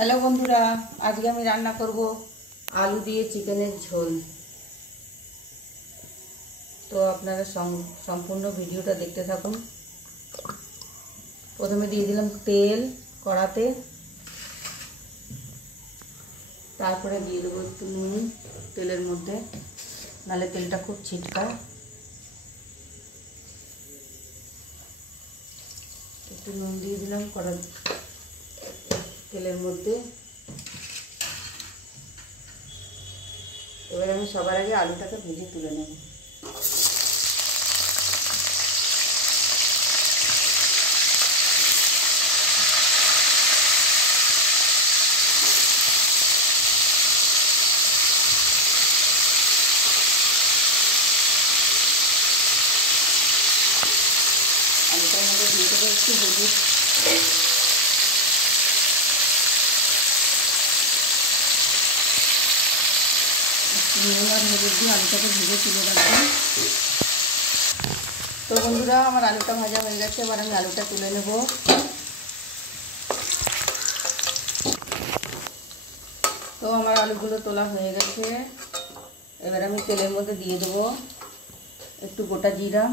Hello बंधुरा आज के आमी रान्ना करब आलू दिए चिकेनेर झोल। तो आपनारा सम्पूर्ण भिडियोटा देखते थाकुन। प्रथमे दिए दिलाम तेल कड़ाते, तारपरे दिए देबो एकटु नुन तेलेर मध्य, नाले तेलटा खूब छिटकाय। एकटु नुन दिए दिलाम कड़ा तेलेर मध्य। एबारे आमि सबार आगे आलूटाके भेजे तुले नेब। आलूटार मध्य दिए देबो एकटु हलुद, নুন আর হলুদ দিয়ে আলুটাকে ভেজে তুলে রাখবো। তো বন্ধুরা আমার আলুটা ভাজা হয়ে গেছে, এবার আমি আলুটা তুলে নেব। তো আমার আলুগুলো তোলা হয়ে গেছে, এবার আমি তেলের মধ্যে দিয়ে দেব একটু গোটা জিরা,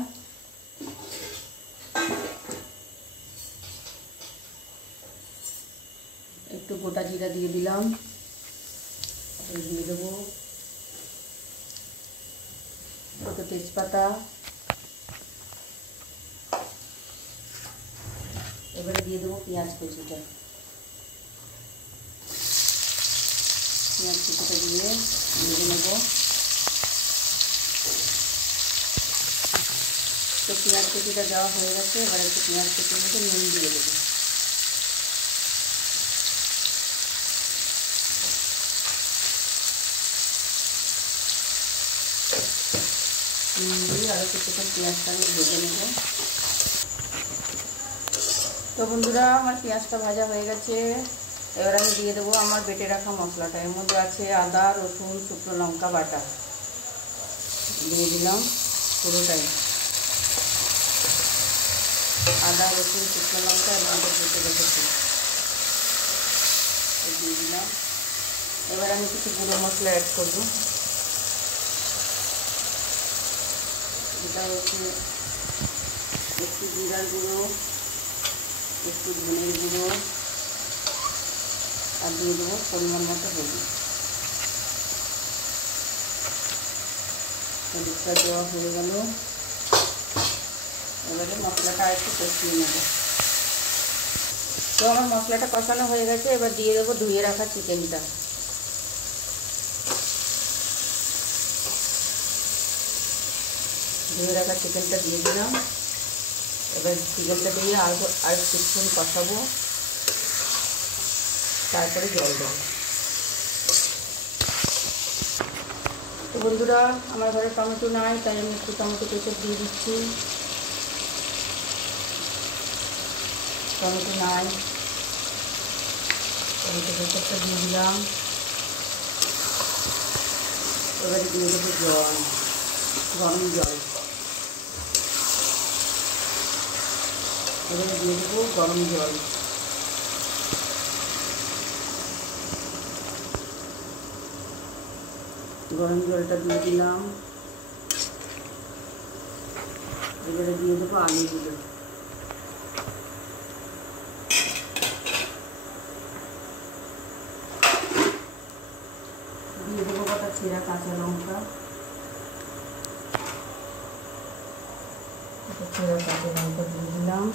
একটু গোটা জিরা দিয়ে দিলাম। দিয়ে দেবো দুটো তেজপাতা, এবারে দিয়ে দেবো পেঁয়াজ কুচিটা। পেঁয়াজ কুচিটা দিয়ে ভেজে নেব। তো পেঁয়াজ কুচিটা দেওয়া হয়ে গেছে, এবার একটু পেঁয়াজ কুচির মধ্যে নুন দিয়ে দেবো। আরো কিছুক্ষণ পেঁয়াজটা আমি ভেজে নেব। তো বন্ধুরা আমার পেঁয়াজটা ভাজা হয়ে গেছে, এবার আমি দিয়ে দেবো আমার বেটে রাখা মশলাটা। এর মধ্যে আছে আদা রসুন শুকনো লঙ্কা বাটা, দিয়ে দিলাম পুরোটাই। আদা রসুন শুকনো লঙ্কা এবং বেটে রেখেছি দিয়ে দিলাম। এবার আমি কিছু গুঁড়ো মশলা অ্যাড করবো। এটা হচ্ছে একটু জিরার গুঁড়ো, একটু ধনের গুঁড়ো, আর দিয়ে দেবো পরিমাণ মতো হলুদ। হলুদটা দেওয়া হয়ে গেল, এবারে মশলাটা একটু কষিয়ে নেব। তো আমার মশলাটা কষানো হয়ে গেছে, এবার দিয়ে দেবো ধুয়ে রাখা চিকেনটা। ধুয়ে রাখা চিকেনটা দিয়ে দিলাম। এবার চিকেনটা দিয়ে আর কিছুক্ষণ কষাবো, তারপরে জল দেবো। তো বন্ধুরা আমার ঘরে টমেটো নাই, তাই আমি একটু টমেটো কেচাপ দিয়ে দিচ্ছি। টমেটো নাই, টমেটো কেচাপটা দিয়ে দিলাম। এবারে দিয়ে দেবো জল, গরম জল। এবারে দিয়ে দেবো গরম জল। গরম জলটা দিয়ে দিলাম। এবারে দিয়ে দেবো আলুগুলো। দিয়ে দেবো কটা ছেঁড়া কাঁচা লঙ্কা, ছেঁড়া কাঁচা লঙ্কা দিয়ে দিলাম।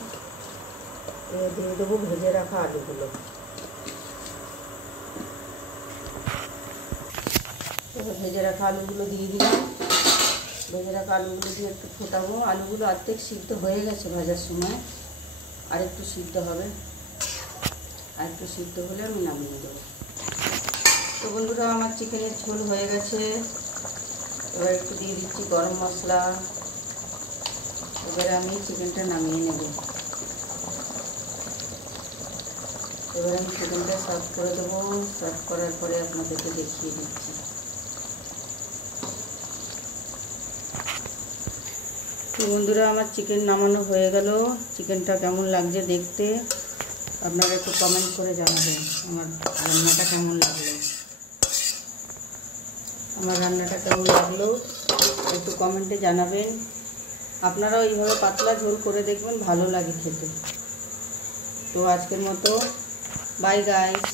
এবার দিয়ে দেবো ভেজে রাখা আলুগুলো। এবার ভেজে রাখা আলুগুলো দিয়ে দিলাম। ভেজে রাখা আলুগুলো দিয়ে একটু ফোটাবো। আলুগুলো অর্ধেক সিদ্ধ হয়ে গেছে ভাজার সময়, আর একটু সিদ্ধ হবে। আর একটু সিদ্ধ হলে আমি নামিয়ে দেবো। তো বন্ধুরা আমার চিকেনের ঝোল হয়ে গেছে, এবার একটু দিয়ে দিচ্ছি গরম মশলা। এবারে আমি চিকেনটা নামিয়ে নেব। এবার আমি চিকেনটা সার্ভ করে দেবো। সার্ভ করার পরে আপনাদেরকে দেখিয়ে দিচ্ছি। তো বন্ধুরা আমার চিকেন নামানো হয়ে গেল। চিকেনটা কেমন লাগছে দেখতে আপনারা একটু কমেন্ট করে জানাবেন আমার রান্নাটা কেমন লাগলো। আমার রান্নাটা কেমন লাগলো একটু কমেন্টে জানাবেন। আপনারাও এইভাবে পাতলা ঝোল করে দেখবেন, ভালো লাগে খেতে। তো আজকের মতো বাই গাইস।